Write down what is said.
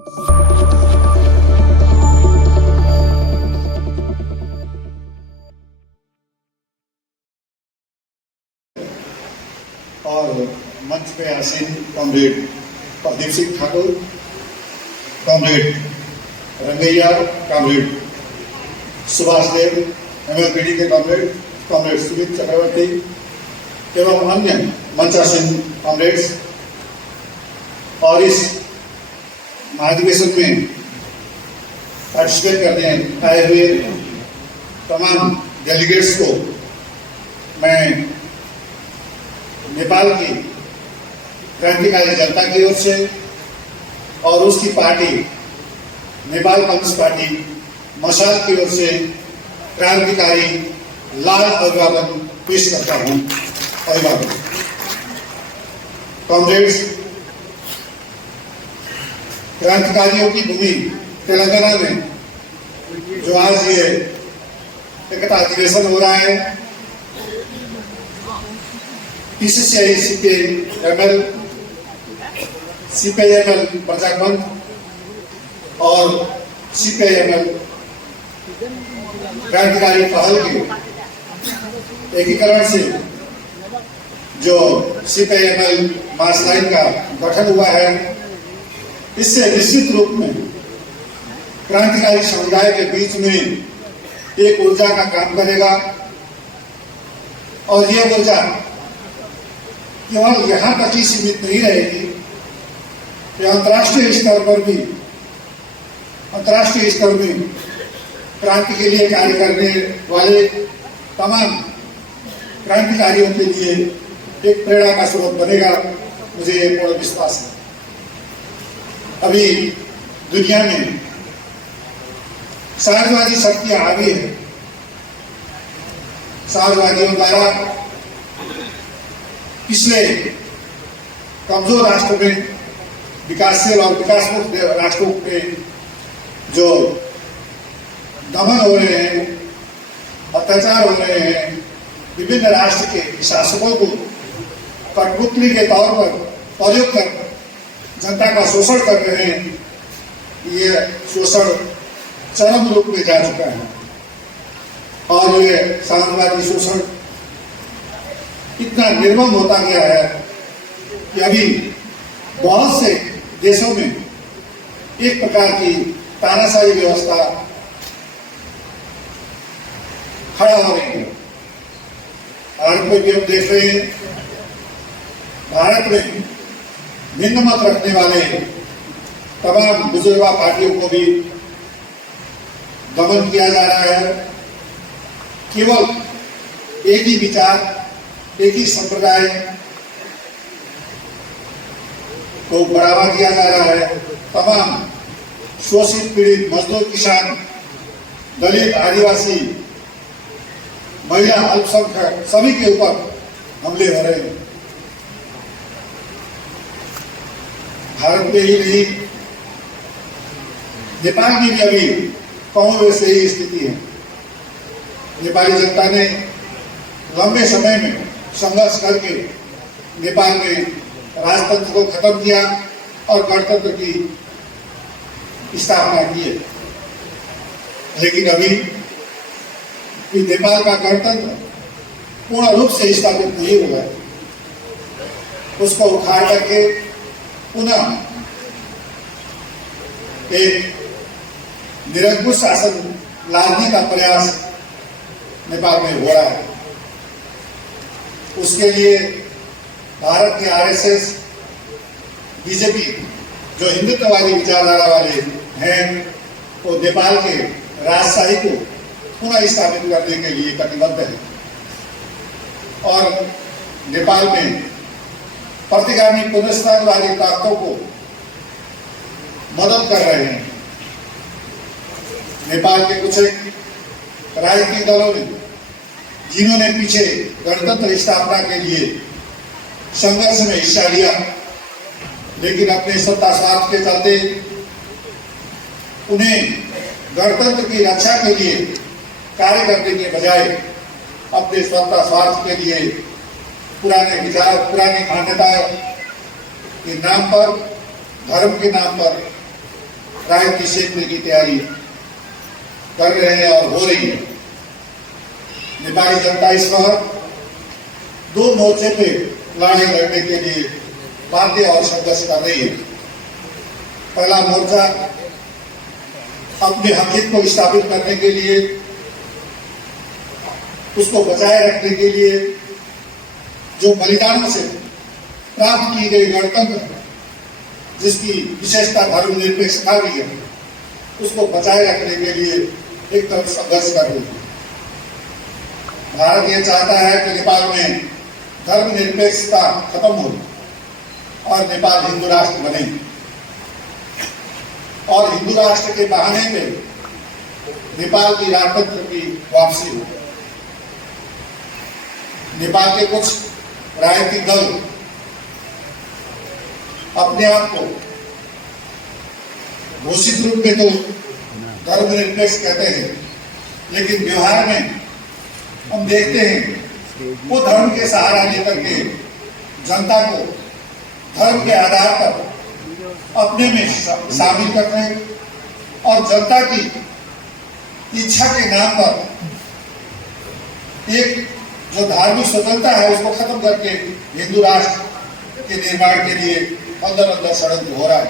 और मंच पे आसीन comrade Pradeep Singh Thakur, comrade Rangaiah, comrade Subhash Dev, MLPD के कॉमरेड सुमित चक्रवर्ती एवं अन्य मंचासीन कॉमरेड्स और इस महाधिवेशन में पार्टिसिपेट करने आए हुए तमाम डेलीगेट्स को मैं नेपाल की क्रांतिकारी जनता की ओर से और उसकी पार्टी नेपाल कम्युनिस्ट पार्टी मशाल की ओर से क्रांतिकारी लाल अभिवादन पेश करता हूं। अभिवादन। कॉमरेड्स, क्रांतिकारियों की भूमि तेलंगाना में जो आज ये एकता अधिवेशन हो रहा है, PCCI CPI-ML, CPI-ML प्रजातंत्र और CPI-ML क्रांतिकारी पहल के एकीकरण से जो CPI-ML मास लाइन का गठन हुआ है, इससे निश्चित रूप में क्रांतिकारी समुदाय के बीच में एक ऊर्जा का काम करेगा और यह ऊर्जा केवल यहाँ तक ही सीमित नहीं रहेगी कि अंतर्राष्ट्रीय स्तर में क्रांति के लिए कार्य करने वाले तमाम क्रांतिकारियों के लिए एक प्रेरणा का स्रोत बनेगा। मुझे पूर्ण विश्वास है। अभी दुनिया में साम्राज्यवादी शक्तियां हावी है। साम्राज्यवादियों द्वारा पिछले कमजोर राष्ट्रों में, विकासशील और विकासमुख राष्ट्रों में जो दमन हो रहे हैं, अत्याचार हो रहे हैं, विभिन्न राष्ट्र के शासकों को कठपुतली के तौर पर प्रयोग कर जनता का शोषण कर रहे हैं। ये शोषण चरम रूप में जा चुका है और ये साम्राज्यवादी शोषण इतना निर्मम होता गया है कि अभी बहुत से देशों में एक प्रकार की तानाशाही व्यवस्था खड़ा हो रही है। भारत में भी हम देख रहे हैं, भारत में भिन्न मत रखने वाले तमाम बुजुर्गा पार्टियों को भी दमन किया जा रहा है। केवल एक ही विचार, एक ही संप्रदाय को बढ़ावा दिया जा रहा है। तमाम शोषित, पीड़ित, मजदूर, किसान, दलित, आदिवासी, महिला, अल्पसंख्यक सभी के ऊपर हमले हो रहे हैं। भारत में ही नहीं, नेपाल में भी अभी कमोबेश यही स्थिति है। नेपाली जनता ने लंबे समय में संघर्ष करके नेपाल में राजतंत्र को खत्म किया और गणतंत्र की स्थापना की है। लेकिन अभी नेपाल का गणतंत्र पूर्ण रूप से स्थापित नहीं हुआ है। उसको उखाड़ करके पुनः एक निरंकुश शासन लादने का प्रयास नेपाल में हो रहा है। उसके लिए भारत के RSS, BJP जो हिंदुत्ववादी विचारधारा वाले हैं, वो नेपाल के राजशाही को पुनः स्थापित करने के लिए कटिबद्ध है और नेपाल में प्रतिगामी पुनर्स्थापनवादी ताकतों को मदद कर रहे हैं। नेपाल के कुछ राजनीतिक दलों ने, जिन्होंने पीछे गणतंत्र स्थापना के लिए संघर्ष में हिस्सा लिया, लेकिन अपने सत्ता स्वार्थ के चलते उन्हें गणतंत्र की रक्षा के लिए कार्य करने के बजाय अपने सत्ता स्वार्थ के लिए पुराने विचार, पुरानी मान्यताओं के नाम पर, धर्म के नाम पर राय की सेकने की तैयारी कर रहे हैं और हो रही है। नेपाली जनता इस वक्त दो मोर्चे पे लड़ाई लड़ने के लिए बाध्य और संघर्ष कर रही है। पहला मोर्चा अपने हक को स्थापित करने के लिए, उसको बचाए रखने के लिए जो बलिदानों से प्राप्त की गई गणतंत्र, जिसकी विशेषता धर्मनिरपेक्षता भी है, उसको बचाए रखने के लिए एक तरफ संघर्ष कर रही है। भारत ये चाहता है कि नेपाल में धर्मनिरपेक्षता खत्म हो और नेपाल हिंदू राष्ट्र बने, और हिंदू राष्ट्र के बहाने पे नेपाल की राजतंत्र की वापसी हो। नेपाल के कुछ राजनीतिक दल अपने आप को घोषित रूप में तो धर्मनिरपेक्ष कहते हैं, लेकिन व्यवहार में हम देखते हैं वो धर्म के सहारा लेकर के जनता को धर्म के आधार पर अपने में शामिल करते हैं, और जनता की इच्छा के नाम पर एक जो धार्मिक स्वतंत्रता है उसको खत्म करके हिंदू राष्ट्र के निर्माण के लिए अंदर अंदर षड्यंत्र हो रहा है।